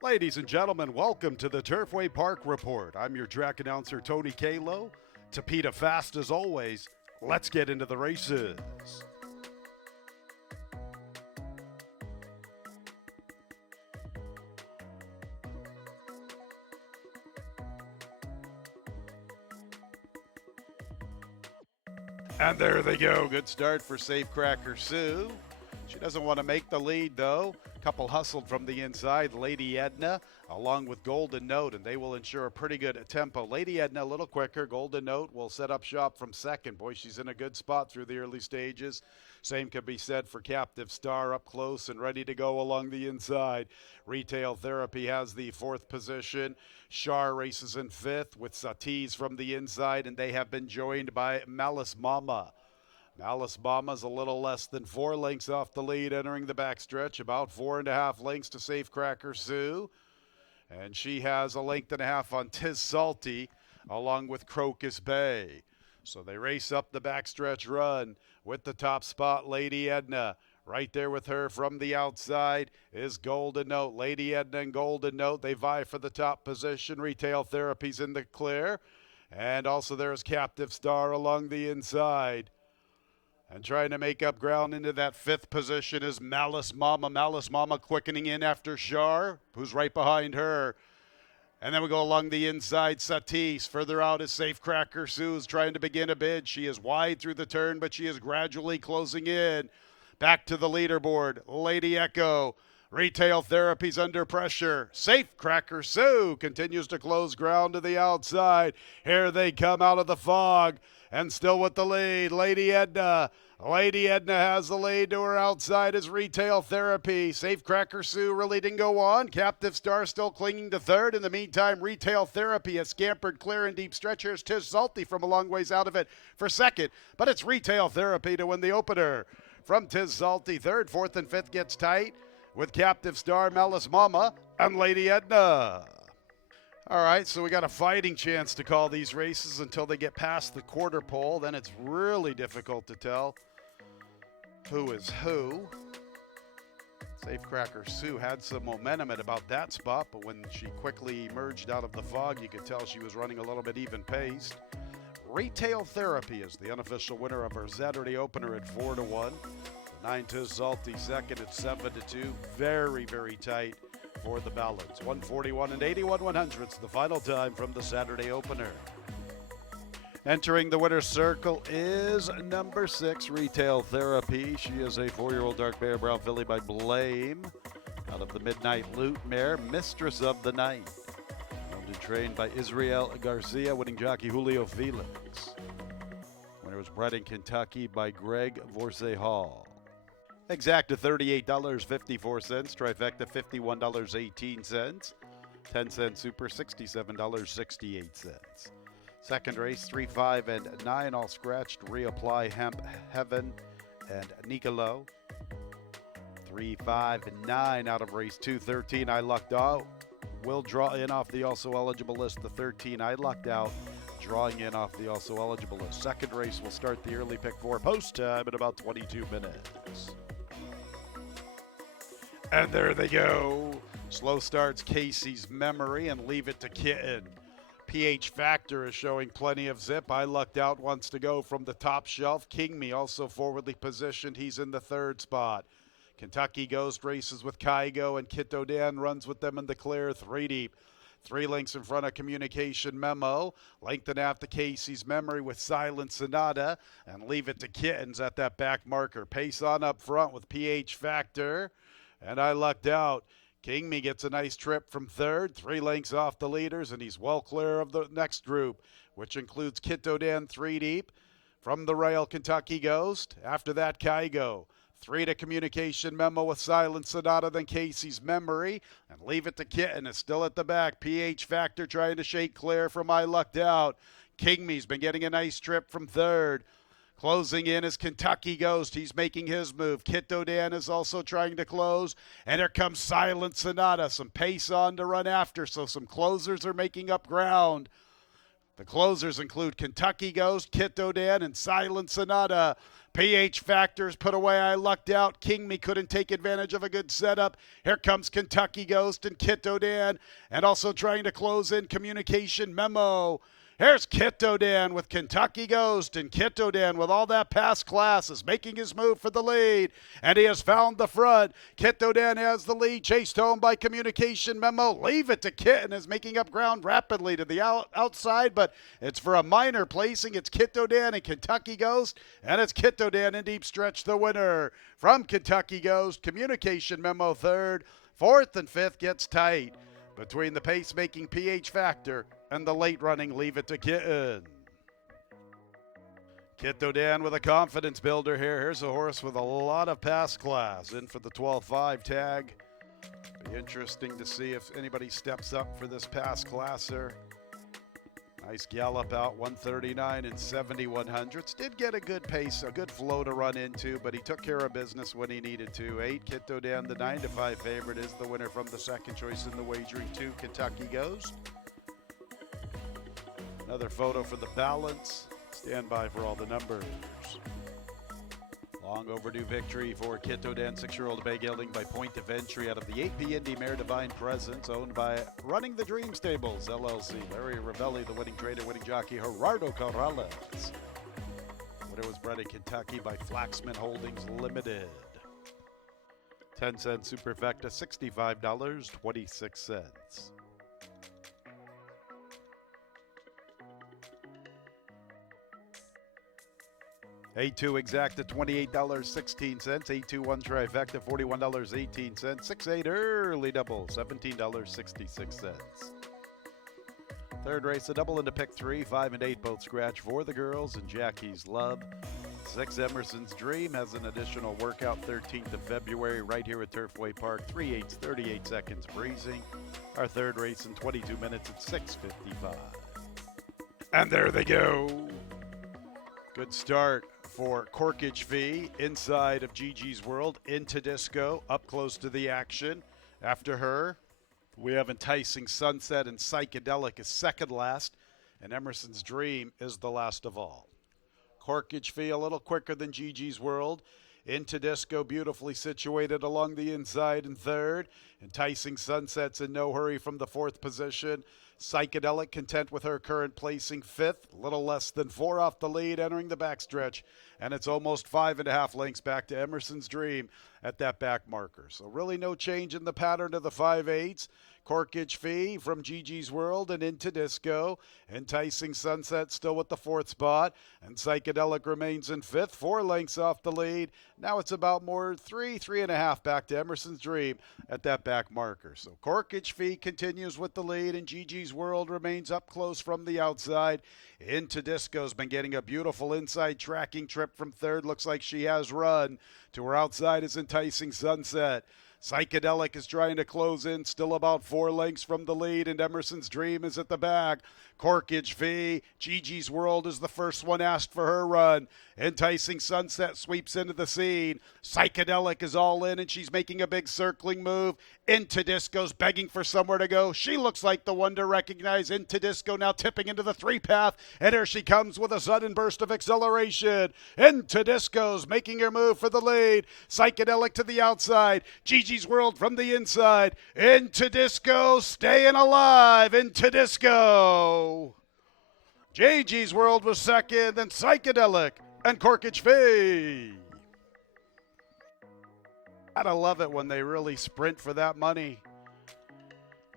Ladies and gentlemen, welcome to the Turfway Park Report. I'm your track announcer, Tony Kalo. Tapeta fast as always. Let's get into the races. And there they go. Good start for Safecracker Sue. She doesn't want to make the lead, though. Couple hustled from the inside. Lady Edna, along with Golden Note, and they will ensure a pretty good tempo. Lady Edna, a little quicker. Golden Note will set up shop from second. Boy, she's in a good spot through the early stages. Same could be said for Captive Star, up close and ready to go along the inside. Retail Therapy has the fourth position. Shar races in fifth with Satis from the inside, and they have been joined by Malice Mama. Malice Mama's a little less than 4 lengths off the lead entering the backstretch, about 4.5 lengths to Safecracker Sue. And she has a length and a half on Tis Salty along with Crocus Bay. So they race up the backstretch run with the top spot, Lady Edna. Right there with her from the outside is Golden Note. Lady Edna and Golden Note, they vie for the top position. Retail Therapy's in the clear. And also there's Captive Star along the inside. And trying to make up ground into that fifth position is Malice Mama. Malice Mama quickening in after Shar, who's right behind her. And then we go along the inside, Satis. Further out is Safecracker Sue's trying to begin a bid. She is wide through the turn, but she is gradually closing in. Back to the leaderboard, Lady Echo. Retail Therapy's under pressure. Safecracker Sue continues to close ground to the outside. Here they come out of the fog. And still with the lead, Lady Edna. Lady Edna has the lead to her outside is Retail Therapy. Safecracker Sue really didn't go on. Captive Star still clinging to third. In the meantime, Retail Therapy has scampered clear in deep stretchers. Tis Salty from a long ways out of it for second. But it's Retail Therapy to win the opener. From Tis Salty, third, fourth, and fifth gets tight with Captive Star, Malice Mama, and Lady Edna. All right, so we got a fighting chance to call these races until they get past the quarter pole. Then it's really difficult to tell who is who. Safecracker Sue had some momentum at about that spot, but when she quickly emerged out of the fog, you could tell she was running a little bit even-paced. Retail Therapy is the unofficial winner of our Saturday opener at 4-1. 9 Tis Salty second at 7-2. Very, very tight for the balance. 141 and 81/100ths, the final time from the Saturday opener. Entering the winner's circle is number 6, Retail Therapy. She is a 4-year-old dark bear brown filly by Blame out of the Midnight Loot mare, Mistress of the Night. Owned and trained by Israel Garcia, winning jockey Julio Felix. Winner was bred in Kentucky by Greg Vorse Hall. Exacta $38.54, trifecta $51.18, 10-cent super $67.68. Second race 3, 5, and 9 all scratched. Reapply Hemp Heaven and Nicolo. 3, 5, and 9 out of race 2. 13 I lucked out. Will draw in off the also eligible list. The 13 I lucked out, drawing in off the also eligible list. Second race will start the early pick 4 post time in about 22 minutes. And there they go. Slow starts Casey's Memory and Leave It to Kitten. PH Factor is showing plenty of zip. I lucked out, wants to go from the top shelf. King Me also forwardly positioned. He's in the third spot. Kentucky Ghost races with Kygo, and Kito Dan runs with them in the clear 3 deep. 3 lengths in front of Communication Memo. Length and a half to Casey's Memory with Silent Sonata. And Leave It to Kittens at that back marker. Pace on up front with PH Factor. And I lucked out. King Me gets a nice trip from third, 3 lengths off the leaders, and he's well clear of the next group, which includes Kito Dan 3 deep. From the rail, Kentucky Ghost. After that, Kygo. 3 to Communication Memo with Silent Sonata, then Casey's Memory. And Leave It to Kitten is still at the back. PH Factor trying to shake clear from I lucked out. King Me's been getting a nice trip from third. Closing in is Kentucky Ghost. He's making his move. Kito Dan is also trying to close. And here comes Silent Sonata. Some pace on to run after, so some closers are making up ground. The closers include Kentucky Ghost, Kito Dan, and Silent Sonata. PH Factors put away. I lucked out. King Me couldn't take advantage of a good setup. Here comes Kentucky Ghost and Kit Odan, and also trying to close in Communication Memo. Here's Kit Odan with Kentucky Ghost, and Kit Odan with all that past class is making his move for the lead, and he has found the front. Kit Odan has the lead, chased home by Communication Memo. Leave it to Kit, and is making up ground rapidly to the outside, but it's for a minor placing. It's Kit Odan and Kentucky Ghost, and it's Kit Odan in deep stretch, the winner. From Kentucky Ghost, Communication Memo third. Fourth and fifth gets tight between the pacemaking PH Factor and the late running Leave It to Kitten. Kit Odan with a confidence builder here. Here's a horse with a lot of past class. In for the 12-5 tag. Be interesting to see if anybody steps up for this past classer. Nice gallop out, 139 and 7100s. Did get a good pace, a good flow to run into, but he took care of business when he needed to. 8, Kit Odan, the 9-5 favorite, is the winner from the second choice in the wagering. 2, Kentucky Ghost. Another photo for the balance. Stand by for all the numbers. Long overdue victory for Kit Odan, 6-year-old bay gelding by point of entry out of the AP Indy Mare Divine Presence, owned by Running the Dream Stables, LLC. Larry Ravelli, the winning trader, winning jockey, Gerardo Corrales. Winner was bred in Kentucky by Flaxman Holdings Limited. 10-cent Superfecta, $65.26. A2 exacta, $28.16. A2 one trifecta, $41.18. 6-8 early double, $17.66. Third race, a double into pick 3, 5 and 8 both scratch for the girls and Jackie's Love. 6 Emerson's Dream has an additional workout 13th of February right here at Turfway Park. 3/8, 38 seconds breezing. Our third race in 22 minutes at 6:55. And there they go. Good start for Corkage Fee inside of Gigi's World, into Disco, up close to the action. After her, we have Enticing Sunset, and Psychedelic is second last, and Emerson's Dream is the last of all. Corkage Fee a little quicker than Gigi's World. Into Disco, beautifully situated along the inside in third. Enticing Sunset's in no hurry from the fourth position. Psychedelic content with her current placing fifth, a little less than 4 off the lead, entering the backstretch, and it's almost 5.5 lengths back to Emerson's Dream at that back marker. So really no change in the pattern of the 5/8s. Corkage Fee from Gigi's World and Into Disco. Enticing Sunset still with the fourth spot, and Psychedelic remains in fifth, 4 lengths off the lead. Now it's about more 3.5 back to Emerson's Dream at that back marker. So Corkage Fee continues with the lead, and Gigi's World remains up close from the outside. Into Disco's been getting a beautiful inside tracking trip from third. Looks like she has run. To her outside is Enticing Sunset. Psychedelic is trying to close in, still about 4 lengths from the lead, and Emerson's Dream is at the back. Corkage Fee, Gigi's World is the first one asked for her run. Enticing Sunset sweeps into the scene. Psychedelic is all in, and she's making a big circling move. Into Disco's begging for somewhere to go. She looks like the one to recognize. Into Disco now tipping into the 3 path, and here she comes with a sudden burst of acceleration. Into Disco's making her move for the lead. Psychedelic to the outside. Gigi's World from the inside. Into Disco staying alive. Into Disco. Gigi's World was second, then Psychedelic and Corkage Fee. Gotta love it when they really sprint for that money.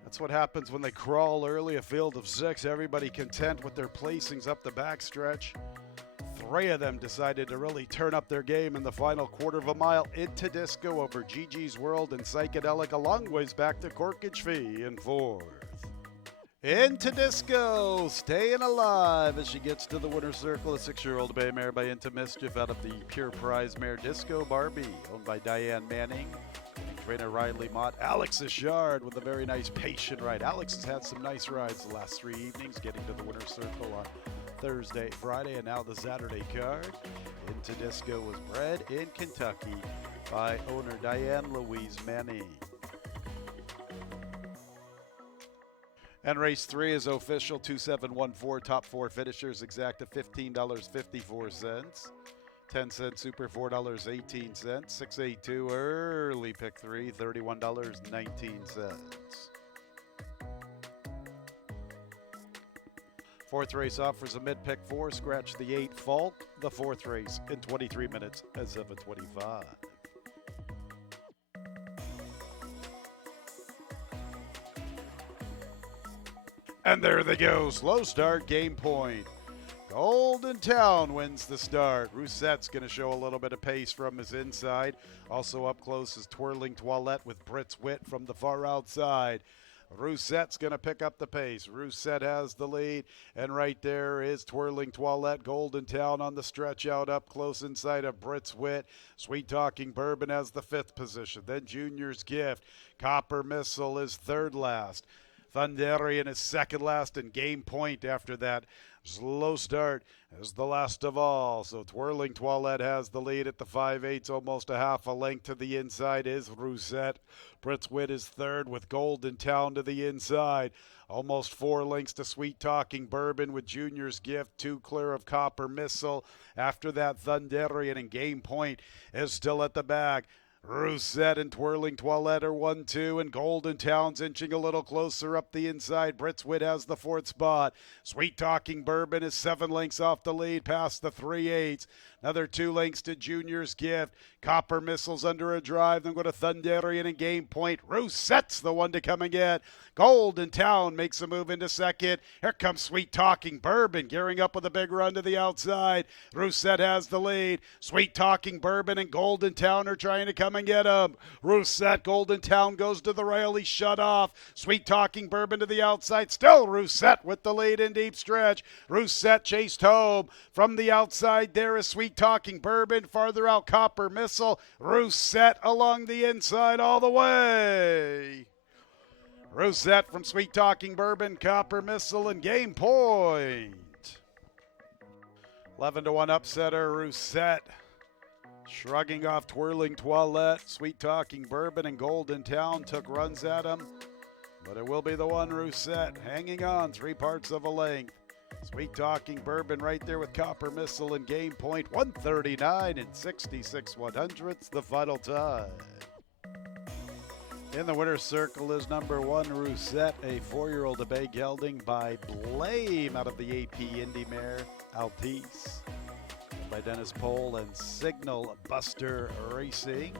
That's what happens when they crawl early, a field of 6. Everybody content with their placings up the backstretch. 3 of them decided to really turn up their game in the final quarter of a mile. Into Disco over Gigi's World and Psychedelic, a long ways back to Corkage Fee in fourth. Into Disco, staying alive as she gets to the winner's circle. A 6-year-old bay mare by Into Mischief out of the Pure Prize mare Disco Barbie, owned by Diane Manning. Trainer Riley Mott. Alex Ishard with a very nice patient ride. Alex has had some nice rides the last 3 evenings, getting to the winner's circle on Thursday, Friday, and now the Saturday card. Into Disco was bred in Kentucky by owner Diane Louise Manning. And race 3 is official, 2714, top 4 finishers, exacta $15.54. 10-cent super, $4.18. 682 early pick 3, $31.19. Fourth race offers a mid-pick 4, scratch the 8 fault. The fourth race in 23 minutes at 7:25. And there they go. Slow start, game point. Golden Town wins the start. Roussette's going to show a little bit of pace from his inside. Also up close is Twirling Toilette with Brits Wit from the far outside. Roussette's going to pick up the pace. Roussette has the lead, and right there is Twirling Toilette. Golden Town on the stretch out up close inside of Brits Wit. Sweet Talking Bourbon has the 5th position. Then Junior's Gift. Copper Missile is 3rd last. Thunderian is 2nd last, and Game Point after that slow start is the last of all. So Twirling Toilette has the lead at the 5/8, almost a half a length to the inside is Roussette. Brits Wit is 3rd with Golden Town to the inside. Almost 4 lengths to Sweet Talking Bourbon with Junior's Gift, 2 clear of Copper Missile. After that, Thunderian and Game Point is still at the back. Roussette and Twirling Toilette are 1-2, and Golden Town's inching a little closer up the inside. Brits Wit has the 4th spot. Sweet Talking Bourbon is 7 lengths off the lead past the 3/8. Another 2 lengths to Junior's Gift. Copper Missile's under a drive. Then go to Thunderian and Game Point. Roussette's the one to come and get. Golden Town makes a move into 2nd. Here comes Sweet Talking Bourbon, gearing up with a big run to the outside. Roussette has the lead. Sweet Talking Bourbon and Golden Town are trying to come and get him. Roussette, Golden Town goes to the rail. He's shut off. Sweet Talking Bourbon to the outside. Still Roussette with the lead in deep stretch. Roussette chased home. From the outside, there is Sweet Talking Bourbon. Farther out, Copper Missile. Roussette along the inside all the way. Roussette from Sweet Talking Bourbon, Copper Missile, and Game Point. 11-1 upsetter, Roussette. Shrugging off Twirling Toilette, Sweet Talking Bourbon, and Golden Town took runs at him. But it will be the one Roussette hanging on 3 parts of a length. Sweet Talking Bourbon right there with Copper Missile and Game Point. 139 and 66/100ths the final time. In the winner's circle is number 1, Roussette, a 4-year-old to bay gelding by Blame out of the AP Indy mare, Altice. By Dennis Pohl and Signal Buster Racing.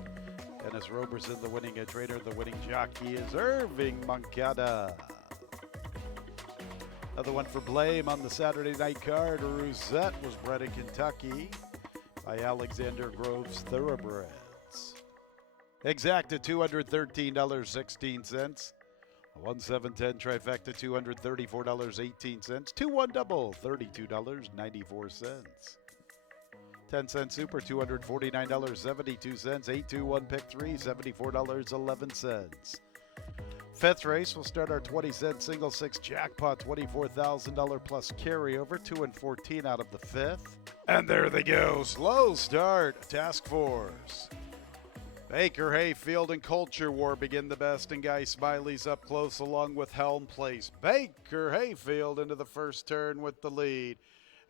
Dennis Roberson, the winning trainer. The winning jockey is Irving Moncada. Another one for Blame on the Saturday night card. Roussette was bred in Kentucky by Alexander Groves Thoroughbreds. Exacta $213.16. A 1-7-10 trifecta $234.18. 2-1 double $32.94. 10-cent super $249.72. 8-2-1 pick 3 $74.11. Fifth race, we'll start our 20-cent single 6 jackpot, $24,000 plus carryover, 2 and 14 out of the 5th. And there they go, slow start, Task Force. Baker Hayfield and Culture War begin the best, and Guy Smiley's up close along with Helm Place. Baker Hayfield into the first turn with the lead.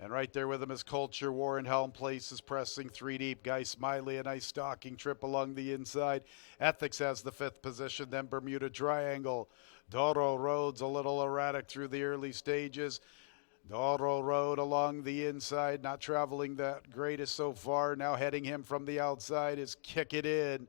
And right there with him is Culture War, and Helm Place is pressing 3 deep. Guy Smiley, a nice stalking trip along the inside. Ethics has the 5th position, then Bermuda Triangle. Doro Road's a little erratic through the early stages. Doro Road along the inside, not traveling that greatest so far. Now heading him from the outside is Kick It In.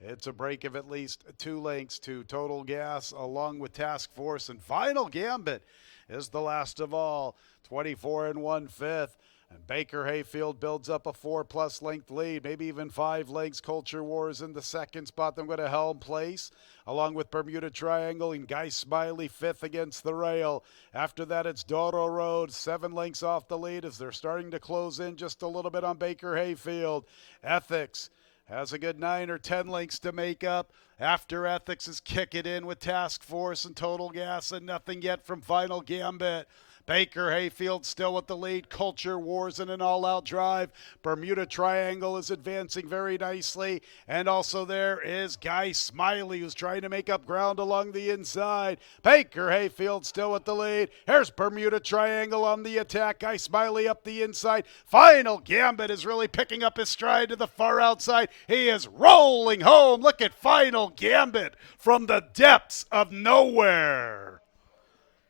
It's a break of at least 2 lengths to Total Gas along with Task Force. And Final Gambit is the last of all. 24 and 1/5. And Baker Hayfield builds up a 4+ length lead, maybe even 5 lengths. Culture Wars in the second spot. Then going to Helm Place, along with Bermuda Triangle and Guy Smiley 5th against the rail. After that, it's Doro Road, 7 lengths off the lead as they're starting to close in just a little bit on Baker Hayfield. Ethics has a good 9 or 10 lengths to make up. After Ethics is Kick It In with Task Force and Total Gas, and nothing yet from Final Gambit. Baker Hayfield still with the lead. Culture Wars in an all-out drive. Bermuda Triangle is advancing very nicely. And also there is Guy Smiley, who's trying to make up ground along the inside. Baker Hayfield still with the lead. Here's Bermuda Triangle on the attack. Guy Smiley up the inside. Final Gambit is really picking up his stride to the far outside. He is rolling home. Look at Final Gambit from the depths of nowhere.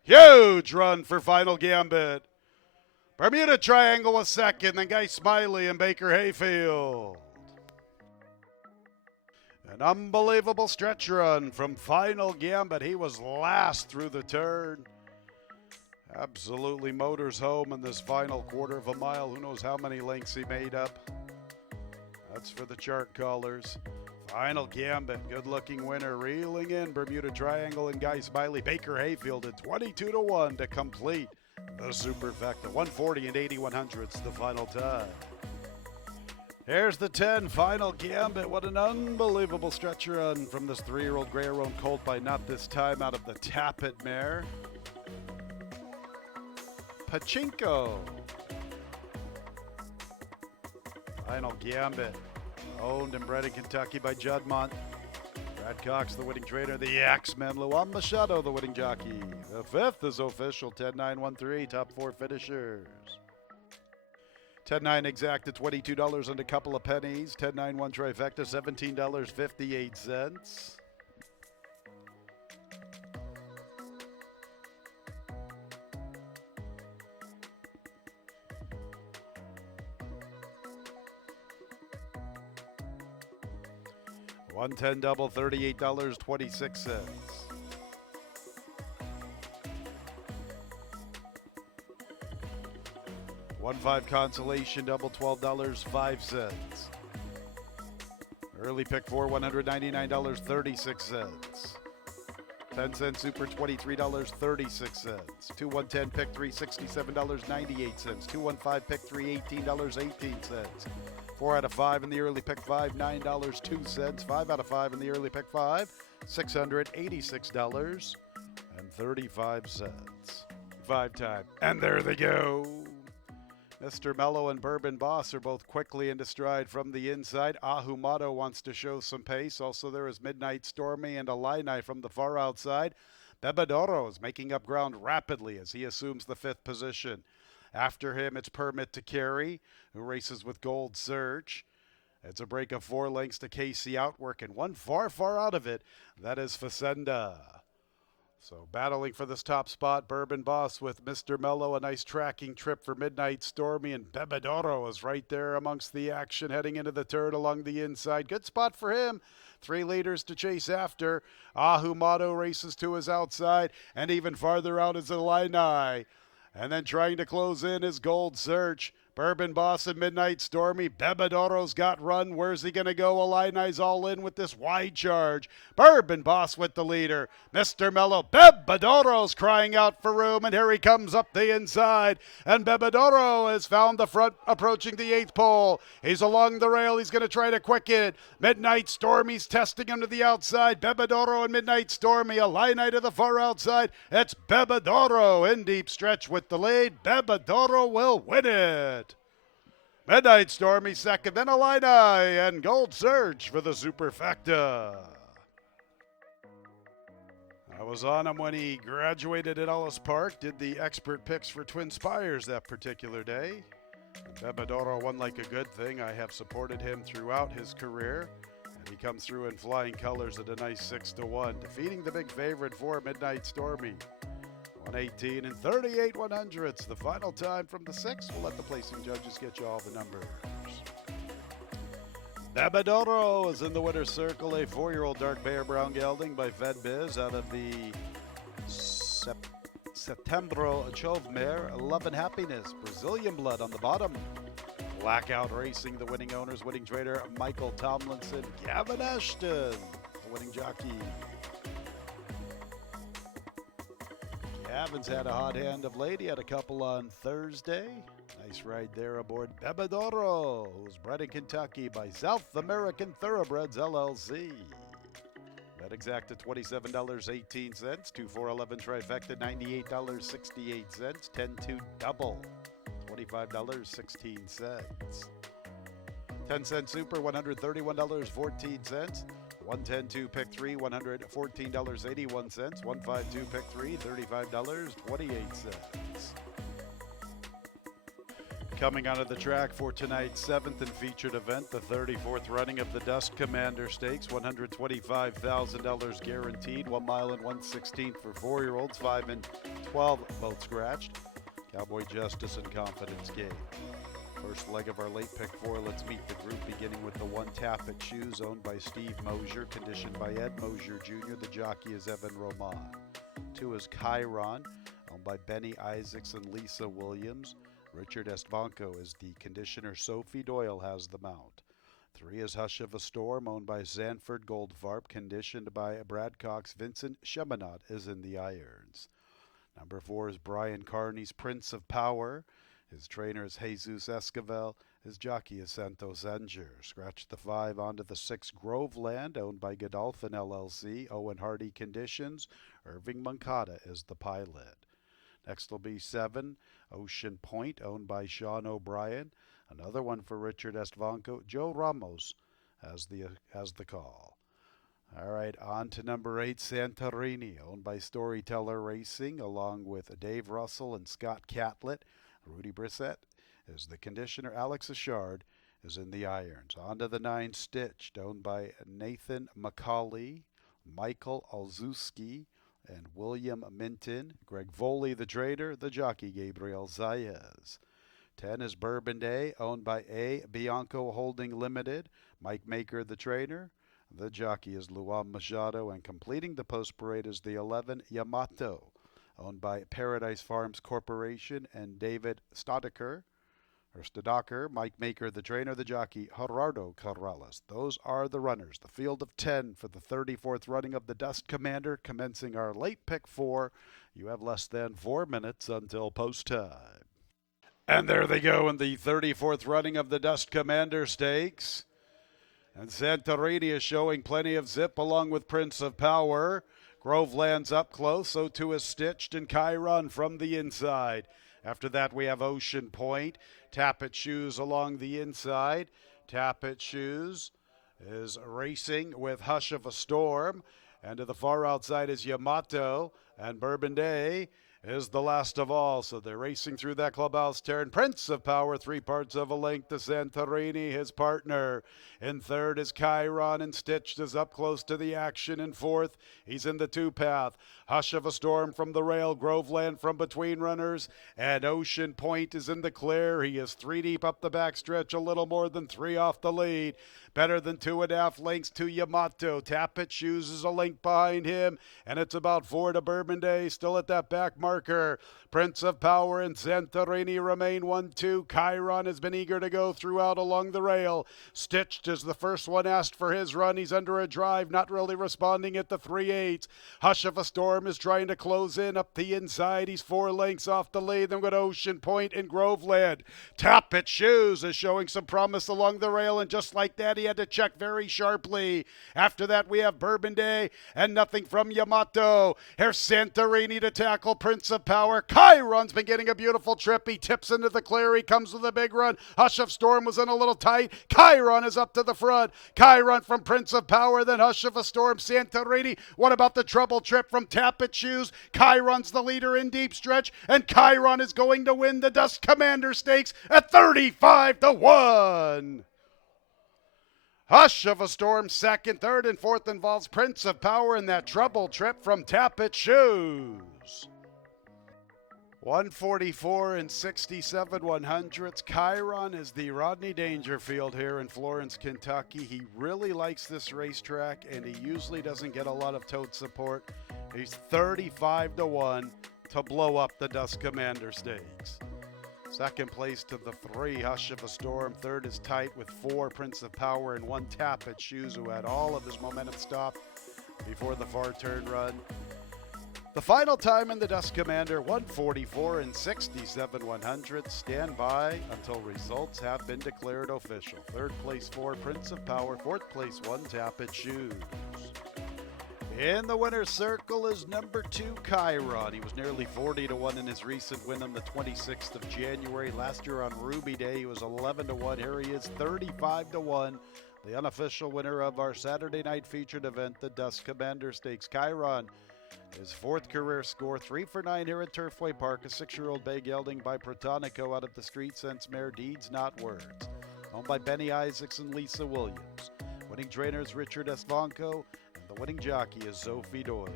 Huge run for Final Gambit. Bermuda Triangle was second, then Guy Smiley and Baker Hayfield. An unbelievable stretch run from Final Gambit. He was last through the turn. Absolutely motors home in this final quarter of a mile. Who knows how many lengths he made up. That's for the chart callers. Final Gambit, good-looking winner, reeling in Bermuda Triangle and Guy Smiley. Baker Hayfield at 22-1 to complete the Superfecta. 140 and 81/100ths the final time. Here's the 10, Final Gambit. What an unbelievable stretch run from this 3-year-old Grey-Roan colt by Not This Time out of the Tappet mare. Pachinko. Final Gambit. Owned and bred in Kentucky by Juddmonte. Brad Cox, the winning trainer. The Axeman, Luan Machado, the winning jockey. The 5th is official, 10-9-1-3, top 4 finishers. 10-9 exact at $22 and a couple of pennies. 10-9-1 trifecta, $17.58. $110 double, $38.26. $1.5 consolation double, $12.05. Early pick 4, $199.36. 10-cent super, $23.36. 2-1-10 pick 3, $67.98. 2-1-5 pick 3, $18.18. 4 out of 5 in the early pick 5, $9.02. 5 out of 5 in the early pick 5, $686.35. 5 time. And there they go. Mr. Mello and Bourbon Boss are both quickly into stride from the inside. Ahumado wants to show some pace. Also there is Midnight Stormy and Illini from the far outside. Bebedoro is making up ground rapidly as he assumes the 5th position. After him, it's Permit to Carry, who races with Gold Surge. It's a break of 4 lengths to Casey Outwork, and one far, far out of it. That is Facenda. So battling for this top spot, Bourbon Boss with Mr. Mello, a nice tracking trip for Midnight Stormy, and Bebedoro is right there amongst the action heading into the turn along the inside. Good spot for him. 3 leaders to chase after. Ahumado races to his outside, and even farther out is Illini. And then trying to close in is Gold Search. Bourbon Boss and Midnight Stormy. Bebedoro's got run. Where's he going to go? Illini's all in with this wide charge. Bourbon Boss with the leader. Mr. Mello. Bebedoro's crying out for room, and here he comes up the inside. And Bebedoro has found the front approaching the 8th pole. He's along the rail. He's going to try to quicken it. Midnight Stormy's testing him to the outside. Bebedoro and Midnight Stormy. Illini to the far outside. It's Bebedoro in deep stretch with the lead. Bebedoro will win it. Midnight Stormy second, then Illini and Gold Surge for the Superfecta. I was on him when he graduated at Ellis Park, did the expert picks for Twin Spires that particular day. Bebedoro won like a good thing. I have supported him throughout his career, and he comes through in flying colors at a nice 6-1, defeating the big favorite for Midnight Stormy. 118 and 38/100ths. The final time from the 6th. We'll let the placing judges get you all the numbers. Bebedoro is in the winner's circle. A 4-year-old dark bear brown gelding by Fed Biz out of the Setembro Chove mare. Love and Happiness. Brazilian blood on the bottom. Blackout Racing, the winning owners, winning trader Michael Tomlinson. Gavin Ashton, the winning jockey. Gavin's had a hot hand of late. He had a couple on Thursday. Nice ride there aboard Bebedoro, who's bred in Kentucky by South American Thoroughbreds LLC. Bet exact at $27.18. 2-4-11 trifecta, $98.68. 10-2 double, $25.16. 10-cent super, $131.14. 110-2 pick 3, $114.81. 152 pick 3, $35.28. Coming onto the track for tonight's seventh and featured event, the 34th running of the Dust Commander Stakes, $125,000 guaranteed, 1 mile and 1/16 for 4-year-olds, 5 and 12 both scratched. Cowboy Justice and Confidence Game. First leg of our late pick 4, let's meet the group, beginning with the 1 Tap It Shoes, owned by Steve Mosier, conditioned by Ed Mosier Jr. The jockey is Evan Roman. 2 is Chiron, owned by Benny Isaacs and Lisa Williams. Richard Estvanco is the conditioner. Sophie Doyle has the mount. 3 is Hush of a Storm, owned by Sanford Goldfarb, conditioned by Brad Cox. Vincent Cheminot is in the irons. Number 4 is Brian Carney's Prince of Power. His trainer is Jesus Esquivel. His jockey is Santos Anger. Scratch the 5 onto the 6, Groveland, owned by Godolphin LLC. Owen Hardy conditions. Irving Moncada is the pilot. Next will be 7, Ocean Point, owned by Sean O'Brien. Another one for Richard Estvanco. Joe Ramos has the call. All right, on to number 8, Santorini, owned by Storyteller Racing, along with Dave Russell and Scott Catlett. Rudy Brissett is the conditioner. Alex Ashard is in the irons. On to the 9, Stitched, owned by Nathan McCauley, Michael Olszewski, and William Minton. Greg Foley, the trader. The jockey, Gabriel Zayas. 10 is Bourbon Day, owned by A. Bianco Holding Limited. Mike Maker, the trainer. The jockey is Luan Machado, and completing the post parade is the 11, Yamato, owned by Paradise Farms Corporation and David Stodaker. Mike Maker, the trainer, the jockey, Gerardo Corrales. Those are the runners. The field of 10 for the 34th running of the Dust Commander, commencing our late pick 4. You have less than 4 minutes until post time. And there they go in the 34th running of the Dust Commander Stakes. And Santorini is showing plenty of zip along with Prince of Power. Groveland's up close, so too is Stitched and Chiron from the inside. After that, we have Ocean Point. Tap It Shoes along the inside. Tap It Shoes is racing with Hush of a Storm. And to the far outside is Yamato. And Bourbon Day is the last of all. So they're racing through that clubhouse turn. Prince of Power, 3 parts of a length to Santorini, his partner. In third is Chiron, and Stitched is up close to the action. In fourth, he's in the 2-path. Hush of a Storm from the rail, Groveland from between runners, and Ocean Point is in the clear. He is 3 deep up the backstretch, a little more than 3 off the lead. Better than 2.5 lengths to Yamato. Tap It Shoes is a length behind him, and it's about 4 to Bourbon Day, still at that back marker. Prince of Power and Santorini remain 1-2. Chiron has been eager to go throughout along the rail. Stitched is the first one asked for his run. He's under a drive, not really responding at the 3/8. Hush of a Storm is trying to close in up the inside. He's 4 lengths off the lead. Then we've got Ocean Point and Groveland. Tap It Shoes is showing some promise along the rail, and just like that, he had to check very sharply. After that, we have Bourbon Day and nothing from Yamato. Here's Santorini to tackle Prince of Power. Chiron's been getting a beautiful trip. He tips into the clear. He comes with a big run. Hush of Storm was in a little tight. Chiron is up to the front. Chiron from Prince of Power, then Hush of a Storm, Santorini. What about the trouble trip from Tap It Shoes? Chiron's the leader in deep stretch, and Chiron is going to win the Dust Commander Stakes at 35-1. Hush of a Storm second, third, and fourth involves Prince of Power in that trouble trip from Tap It Shoes. 144 and 67/100ths. Chiron is the Rodney Dangerfield here in Florence, Kentucky. He really likes this racetrack, and he usually doesn't get a lot of tote support. He's 35-1 to blow up the Dust Commander Stakes. Second place to the 3, Hush of a Storm. Third is tight with 4, Prince of Power, and 1 Tap It Shoes, who had all of his momentum stopped before the far turn run. The final time in the Dust Commander, 144 and 67/100ths. Stand by until results have been declared official. Third place 4, Prince of Power. Fourth place 1, Tap It Shoes. In the winner's circle is number 2, Chiron. He was nearly 40-1 in his recent win on the 26th of January. Last year on Ruby Day, he was 11-1. Here he is, 35-1. The unofficial winner of our Saturday night featured event, the Dusk Commander Stakes. Chiron, his 4th career score, 3 for 9 here at Turfway Park. A 6-year-old bay gelding by Protonico out of the Street Sense mare Deeds Not Words. Owned by Benny Isaacs and Lisa Williams. Winning trainers Richard Esvanco. The winning jockey is Sophie Doyle.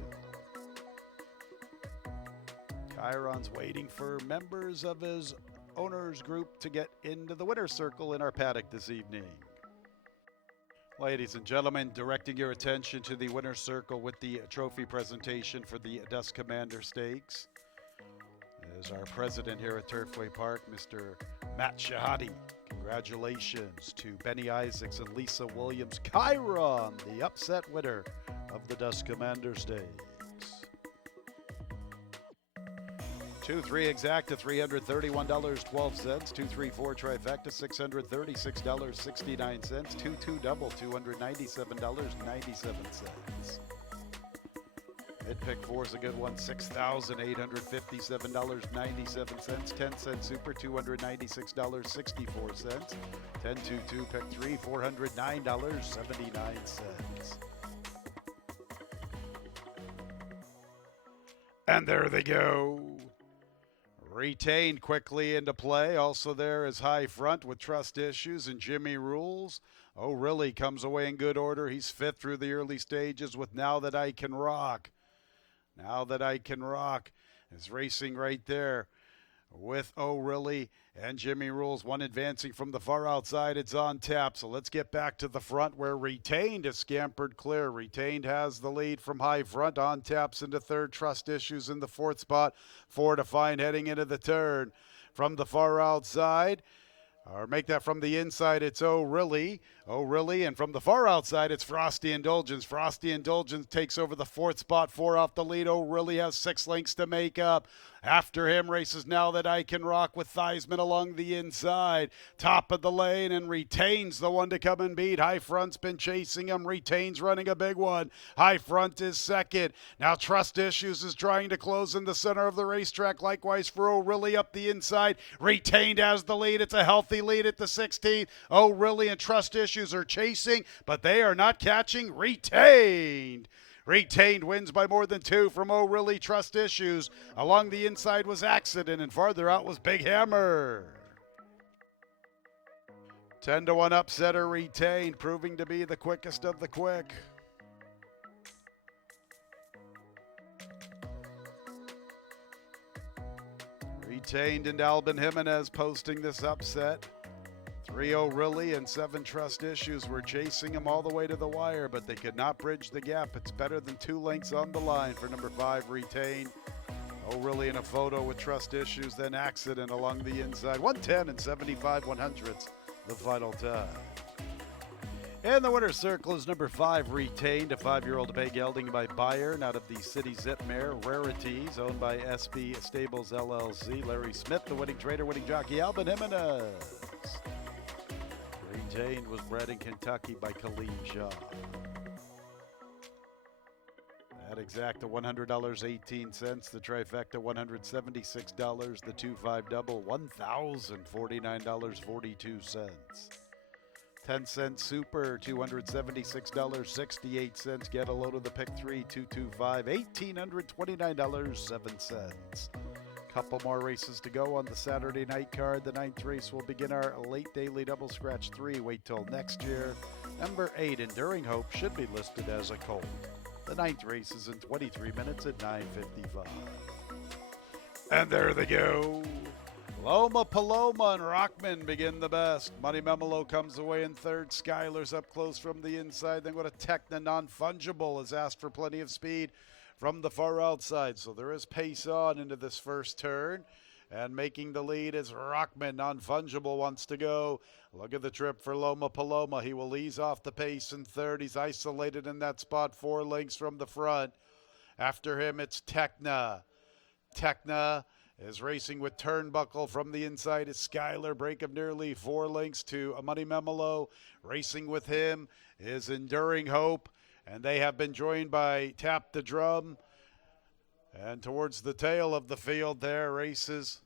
Chiron's waiting for members of his owners group to get into the winner's circle in our paddock this evening. Ladies and gentlemen, directing your attention to the winner's circle with the trophy presentation for the Dusk Commander Stakes is our president here at Turfway Park, Mr. Matt Shahadi. Congratulations to Benny Isaacs and Lisa Williams. Chiron, the upset winner of the Dusk Commander Stakes. 2-3 exacta, $331.12. 2-3-4 trifecta, $636.69. 2-2 double, $297.97. Mid-pick 4 is a good one, $6,857.97. 10-cent super, $296.64. 10-2-2 pick 3, $409.79. And there they go. Retained quickly into play. Also there is High Front with Trust Issues and Jimmy Rules. Oh, really comes away in good order. He's 5th through the early stages with Now That I Can Rock. Now That I Can Rock is racing right there with Oh, Really and Jimmy Rules. One advancing from the far outside. It's on tap. So let's get back to the front where Retained is scampered clear. Retained has the lead from High Front. On taps into 3rd. Trust Issues in the 4th spot. 4 to find heading into the turn. From the far outside, or make that from the inside, it's Oh Really. Oh Really. And from the far outside, it's Frosty Indulgence. Frosty Indulgence takes over the 4th spot. 4 off the lead. Oh Really has 6 lengths to make up. After him races Now That I Can Rock with Theismann along the inside. Top of the lane and Retain's the one to come and beat. High Front's been chasing him. Retain's running a big one. High Front is 2nd. Now Trust Issues is trying to close in the center of the racetrack. Likewise for Oh Really up the inside. Retained has the lead. It's a healthy lead at the 16th. Oh Really and Trust Issues are chasing, but they are not catching Retained. Retained wins by more than 2 from Oh Really. Trust Issues. Along the inside was Accident, and farther out was Big Hammer. 10-1 upsetter Retained, proving to be the quickest of the quick. Retained and Albin Jimenez posting this upset. 3 Oh Really and 7 Trust Issues were chasing him all the way to the wire, but they could not bridge the gap. It's better than 2 lengths on the line for number 5 Retained. Oh Really in a photo with Trust Issues, then Accident along the inside. 110 and 75/100ths, the final time. In the winner's circle is number 5 Retained, a 5-year-old bay gelding by Bayern out of the City Zip mare Rarities, owned by SB Stables LLC. Larry Smith, the winning trainer, winning jockey Albin Jimenez. Retained was bred in Kentucky by Kaleem Shaw. That exacta $100.18. The trifecta $176. The 2-5 double $1,049.42. 10-cent super $276.68. Get a load of the pick 3 225 $1,829.07. Couple more races to go on the Saturday night card. The 9th race will begin our late daily double scratch 3. Wait till next year. Number 8, Enduring Hope, should be listed as a colt. The 9th race is in 23 minutes at 9:55. And there they go. Loma Paloma and Rockman begin the best. Money Memolo comes away in 3rd. Skylar's up close from the inside. Then go to Techna. Non-Fungible has asked for plenty of speed from the far outside. So there is pace on into this first turn. And making the lead is Rockman. Non-Fungible wants to go. Look at the trip for Loma Paloma. He will ease off the pace in 3rd. He's isolated in that spot, 4 lengths from the front. After him, it's Techna. Techna is racing with Turnbuckle. From the inside is Skylar. Break of nearly 4 lengths to a Money Memolo. Racing with him is Enduring Hope. And they have been joined by Tap the Drum. And towards the tail of the field there races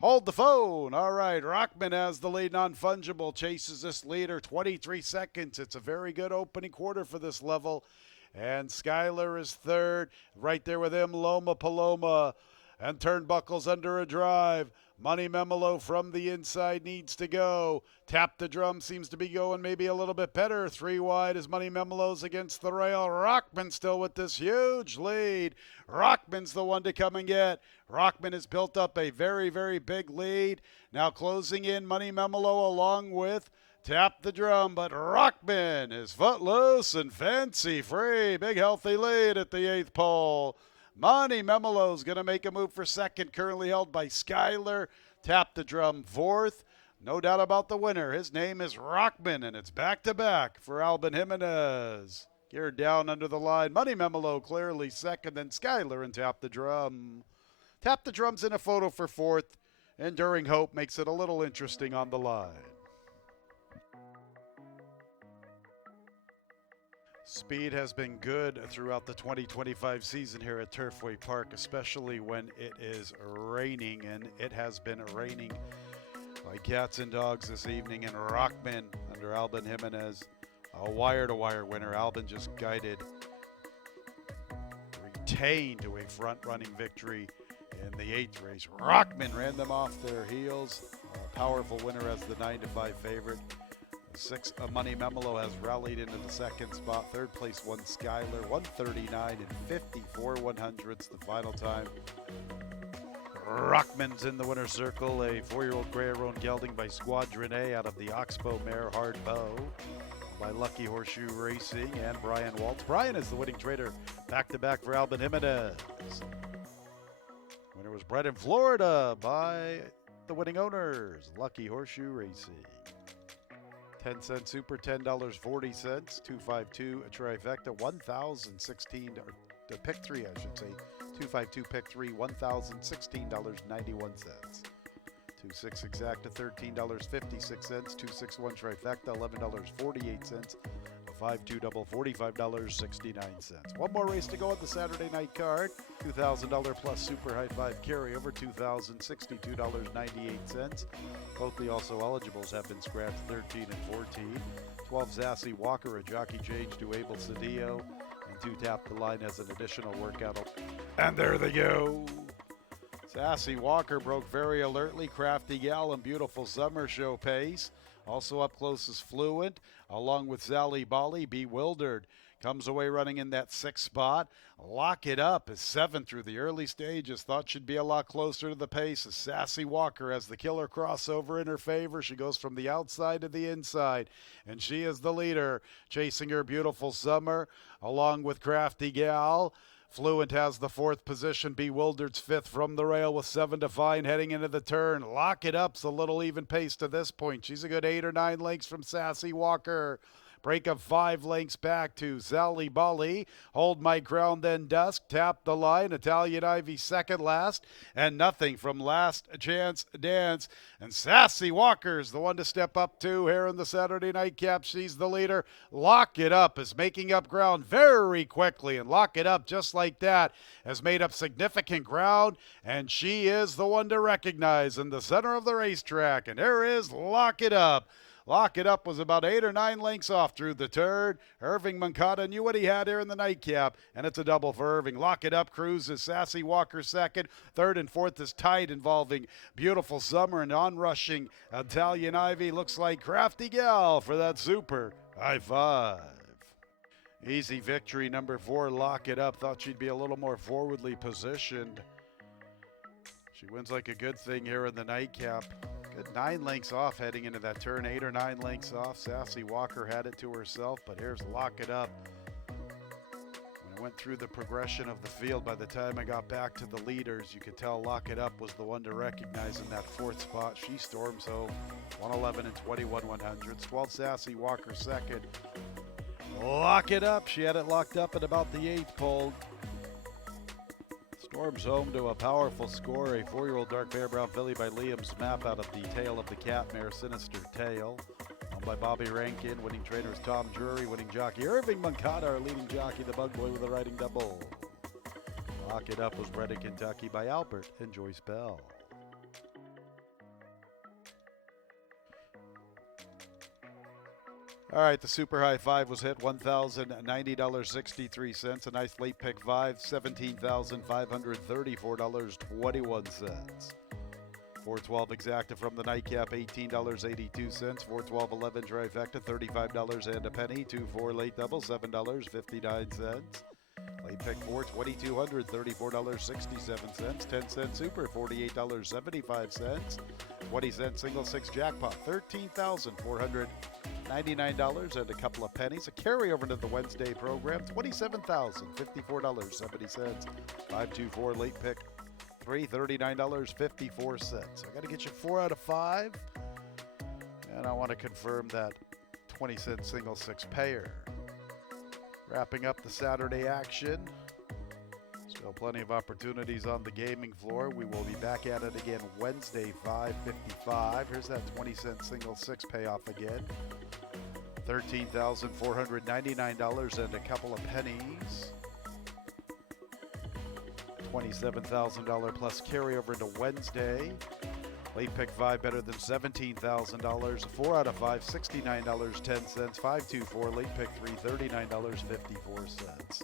Hold the Phone. All right, Rockman has the lead. Non-fungible chases this leader 23 seconds. It's a very good opening quarter for this level. And Skylar is third. Right there with him, Loma Paloma. And Turnbuckle's under a drive. Money Memolo from the inside needs to go. Tap the Drum seems to be going maybe a little bit better. 3 wide as Money Memolo's against the rail. Rockman still with this huge lead. Rockman's the one to come and get. Rockman has built up a very, very big lead. Now closing in Money Memolo along with Tap the Drum, but Rockman is footloose and fancy free. Big healthy lead at the 8th pole. Money Memolo's going to make a move for second, currently held by Skylar. Tap the Drum fourth. No doubt about the winner. His name is Rockman, and it's back-to-back for Albin Jimenez. Geared down under the line. Money Memolo clearly second, then Skylar and Tap the Drum. Tap the Drum's in a photo for fourth. Enduring Hope makes it a little interesting on the line. Speed has been good throughout the 2025 season here at Turfway Park, especially when it is raining, and it has been raining like cats and dogs this evening. And Rockman under Albin Jimenez, a wire-to-wire winner. Albin just guided, retained to a front-running victory in the 8th race. Rockman ran them off their heels. A powerful winner as the 9-5 favorite. 6 Money Memolo has rallied into the second spot. Third place won Skylar, 139 and 54 100ths the final time. Rockman's in the winner's circle. A 4-year-old Grey-Roan gelding by Squadron A out of the Oxbow mare Hard Bow by Lucky Horseshoe Racing and Brian Waltz. Brian is the winning trader, back-to-back for Albin Jimenez. Winner was bred in Florida by the winning owners, Lucky Horseshoe Racing. 10-cent super, $10.40, 252 a trifecta, 1,016, or pick three, I should say. 252 pick three, $1,016.91. 26 exacta, $13.56. 261 trifecta, $11.48. A 5-2 double, $45.69. One more race to go on the Saturday night card. $2,000 plus super high five carryover, $2,062.98. Both the also eligibles have been scratched, 13 and 14. 12 Sassy Walker, a jockey change to Abel Cedillo, and 2 Tap the Line as an additional workout. And there they go. Sassy Walker broke very alertly. Crafty Gal and Beautiful Summer show pace. Also up close is Fluent, along with Sally Bali. Bewildered comes away running in that 6th spot. Lock It Up is 7th through the early stages. Thought she'd be a lot closer to the pace. As Sassy Walker has the killer crossover in her favor. She goes from the outside to the inside, and she is the leader, chasing her Beautiful Summer, along with Crafty Gal. Fluent has the 4th position. Bewildered's 5th from the rail with 7 to find heading into the turn. Lock It Up's a little even pace to this point. She's a good 8 or 9 lengths from Sassy Walker. Break of 5 lengths back to Sally Bali. Hold My Ground, then Dusk. Tap the Line. Italian Ivy second last. And Nothing from Last Chance Dance. And Sassy Walker's the one to step up to here in the Saturday night cap. She's the leader. Lock It Up is making up ground very quickly. And Lock It Up, just like that, has made up significant ground. And she is the one to recognize in the center of the racetrack. And here is Lock It Up. Lock It Up was about 8 or 9 lengths off through the turn. Irving Moncada knew what he had here in the nightcap, and it's a double for Irving. Lock It Up cruises. Sassy Walker second. 3rd and 4th is tight, involving Beautiful Summer and onrushing Italian Ivy. Looks like Crafty Gal for that super high five. Easy victory, number 4, Lock It Up. Thought she'd be a little more forwardly positioned. She wins like a good thing here in the nightcap. Good 9 lengths off heading into that turn, 8 or 9 lengths off. Sassy Walker had it to herself, but here's Lock It Up. When I went through the progression of the field, by the time I got back to the leaders, you could tell Lock It Up was the one to recognize in that 4th spot. She storms home, 111 and 21 100ths. 12 Sassy Walker second. Lock It Up. She had it locked up at about the 8th pole. Storms home to a powerful score, a 4-year-old dark bear brown filly by Liam's Map out of the tail of the cat mare Sinister Tail. by Bobby Rankin. Winning trainer is Tom Drury. Winning jockey Irving Moncada. Our leading jockey, the Bug Boy, with a riding double. Lock It Up was bred in Kentucky by Albert and Joyce Bell. All right, the Super High Five was hit $1,090.63. A nice late pick five, $17,534.21. 412 exacta from the nightcap, $18.82. 412 11 trifecta, $35 and a penny. 2-4 late double, $7.59. Late pick four, $2,234.67. 10-cent super, $48.75. 20-cent single six jackpot, $13,499 and a couple of pennies. A carryover into the Wednesday program, $27,054.70. 5-2-4 late pick three, $39.54. I got to get you 4 out of 5. And I want to confirm that 20-cent single six payer. Wrapping up the Saturday action. Still plenty of opportunities on the gaming floor. We will be back at it again Wednesday, 5:55. Here's that 20-cent single six payoff again. $13,499 and a couple of pennies. $27,000 plus carryover into Wednesday. Late pick five better than $17,000. 4 out of 5, $69.10. 5-2-4 late pick three, $39.54.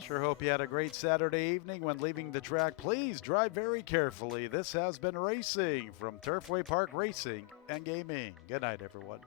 Sure hope you had a great Saturday evening. When leaving the track, please drive very carefully. This has been Racing from Turfway Park Racing and Gaming. Good night, everyone.